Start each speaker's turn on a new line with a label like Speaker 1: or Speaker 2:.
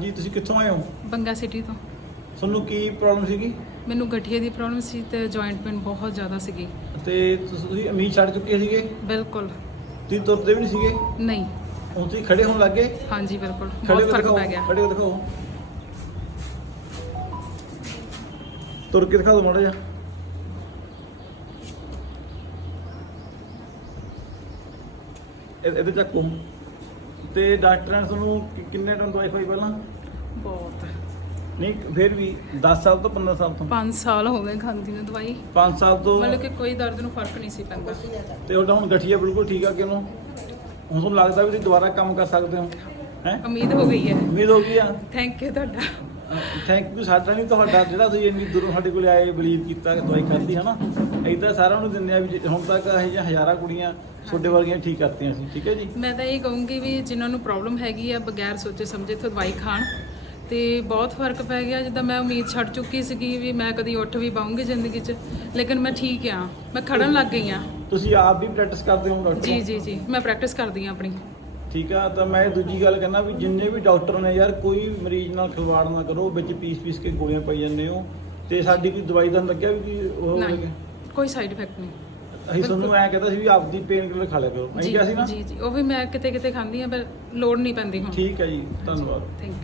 Speaker 1: ਜੀ ਤੁਸੀਂ ਕਿੱਥੋਂ ਆਏ ਹੋ?
Speaker 2: ਬੰਗਾ ਸਿਟੀ ਤੋਂ।
Speaker 1: ਤੁਹਾਨੂੰ ਕੀ ਪ੍ਰੋਬਲਮ ਸੀਗੀ?
Speaker 2: ਮੈਨੂੰ ਗਠੀਏ ਦੀ ਪ੍ਰੋਬਲਮ ਸੀ ਤੇ ਜੁਆਇੰਟ ਪੇਨ ਬਹੁਤ ਜ਼ਿਆਦਾ ਸੀਗੀ।
Speaker 1: ਤੇ ਤੁਸੀਂ ਉਮੀਦ ਛੱਡ ਚੁੱਕੇ ਸੀਗੇ?
Speaker 2: ਬਿਲਕੁਲ।
Speaker 1: ਤੁਸੀਂ ਤੁਰਦੇ ਵੀ ਨਹੀਂ ਸੀਗੇ?
Speaker 2: ਨਹੀਂ।
Speaker 1: ਹੁਣ ਤੁਸੀਂ ਖੜੇ ਹੋਣ ਲੱਗੇ
Speaker 2: ਹਾਂਜੀ ਬਿਲਕੁਲ।
Speaker 1: ਖੜੇ
Speaker 2: ਬਹੁਤ ਫ਼ਰਕ ਪੈ ਗਿਆ।
Speaker 1: ਖੜੇ ਹੋ ਦਿਖਾਓ? ਤੁਰ ਕੇ ਦਿਖਾ ਦਿਓ ਮਾੜਾ ਜਿਹਾ। ਇਹ- ਇਹਦੇ ਚੱਕੋ ਤੇ ਡਾਕਟਰਾਂ ਨੇ ਤੁਹਾਨੂੰ ਕਿ- ਕਿੰਨੇ ਟਾਈਮ ਦਵਾਈ ਖਾਈ ਪਹਿਲਾਂ?
Speaker 2: ਬਹੁਤ।
Speaker 1: ਨਹੀਂ ਫਿਰ ਵੀ 10 ਸਾਲ ਤੋਂ 15 ਸਾਲ ਤੋਂ?
Speaker 2: 5 ਸਾਲ ਹੋ ਗਏ ਖਾਂਦੀ ਨੂੰ ਦਵਾਈ।
Speaker 1: 5 ਸਾਲ ਤੋਂ
Speaker 2: ਮਤਲਬ ਕਿ ਕੋਈ ਦਰਦ ਨੂੰ ਫ਼ਰਕ ਨਹੀਂ ਸੀ ਪੈਂਦਾ।
Speaker 1: ਤੇ ਉਹਦਾ ਹੁਣ ਗਠੀਆ ਬਿਲਕੁਲ ਠੀਕ ਆ ਕਿ ਉਹਨੂੰ ਹੁਣ ਤੁਹਾਨੂੰ ਲੱਗਦਾ ਵੀ ਤੁਸੀਂ ਦੁਬਾਰਾ ਕੰਮ ਕਰ ਸਕਦੇ ਹੋ? ਹੈ?
Speaker 2: ਉਮੀਦ ਹੋ ਗਈ ਹੈ।
Speaker 1: ਉਮੀਦ ਹੋ ਗਈ ਆ?
Speaker 2: ਥੈਂਕ ਯੂ ਤੁਹਾਡਾ।
Speaker 1: ਥੈਂਕ ਯੂ ਸਾਡਾ ਨਹੀਂ ਤੁਹਾਡਾ ਜਿਹੜਾ ਤੁਸੀਂ ਇੰਨੀ ਦੂਰੋਂ ਸਾਡੇ ਕੋਲ ਆਏ ਬਲੀਵ ਕੀਤਾ ਦਵਾਈ ਖਾਧੀ ਹਨਾ? ਇਦਾਂ ਸਾਰਿਆਂ ਨੂੰ ਦਿੰਦੇ ਆ ਵੀ ਹੁਣ ਤੱਕ ਇਹ ਜਿਹੀਆਂ ਹਜ਼ਾਰਾਂ ਕੁੜੀਆਂ ਤੁਹਾਡੇ ਵਰਗੀਆਂ ਠੀਕ ਕਰਤੀਆਂ ਸੀ ਠੀਕ ਹੈ ਜੀ?
Speaker 2: ਮੈਂ ਤਾਂ ਇਹ ਕਹੂੰਗੀ ਵੀ ਜਿਨ੍ਹਾਂ ਨੂੰ ਪ੍ਰੋਬਲਮ ਹੈਗੀ ਆ ਬਗੈਰ ਸੋਚੇ ਸਮਝੇ ਤੋਂ ਦਵਾਈ ਖਾਣ ਤੇ ਬਹੁਤ ਫ਼ਰਕ ਪੈ ਗਿਆ। ਜਿੱਦਾਂ ਮੈਂ ਉਮੀਦ ਛੱਡ ਚੁੱਕੀ ਸੀਗੀ ਵੀ ਮੈਂ ਕਦੀ ਉੱਠ ਵੀ ਪਾਉਂਗੀ ਜ਼ਿੰਦਗੀ 'ਚ ਲੇਕਿਨ ਮੈਂ ਠੀਕ ਆ ਮੈਂ ਖੜਨ ਲੱਗ ਗਈ ਆ।
Speaker 1: ਤੁਸੀਂ ਆਪ ਵੀ ਪ੍ਰੈਕਟਿਸ ਕਰਦੇ ਹੋ ਡਾਕਟਰ
Speaker 2: ਜੀ ਜੀ ਜੀ ਮੈਂ ਪ੍ਰੈਕਟਿਸ ਕਰਦੀ ਆ ਆਪਣੀ।
Speaker 1: ਠੀਕ ਆ ਤਾਂ ਮੈਂ ਦੂਜੀ ਗੱਲ ਕਹਿੰਦਾ ਵੀ ਜਿੰਨੇ ਵੀ ਡਾਕਟਰ ਨੇ ਯਾਰ ਕੋਈ ਮਰੀਜ਼ ਨਾਲ ਖਿਲਵਾੜ ਨਾ ਕਰੋ ਵਿੱਚ ਪੀਸ ਪੀਸ ਕੇ ਗੋਲੀਆਂ ਪਾਈ ਜਾਂਦੇ ਹੋ। ਤੇ ਸਾਡੀ ਕੋਈ ਦਵਾਈ ਦਾ ਲੱਗਿਆ ਵੀ ਕੀ ਉਹ
Speaker 2: ਨਹੀਂ ਕੋਈ ਸਾਈਡ ਇਫੈਕਟ ਨਹੀਂ।
Speaker 1: ਅਸੀਂ ਤੁਹਾਨੂੰ ਐਂ ਕਹਿੰਦਾ ਸੀ ਵੀ ਆਪਦੀ ਪੇਨ ਕਿਲਰ ਖਾ ਲਿਆ ਕਰੋ। ਅਸੀਂ ਕਿਹਾ ਸੀ ਨਾ?
Speaker 2: ਜੀ ਜੀ ਉਹ ਵੀ ਮੈਂ ਕਿਤੇ ਕਿਤੇ ਖਾਂਦੀ ਆ ਪਰ ਲੋੜ ਨਹੀਂ ਪੈਂਦੀ ਹੁਣ।
Speaker 1: ਠੀਕ ਹੈ ਜੀ ਧੰਨਵਾਦ।
Speaker 2: Thank you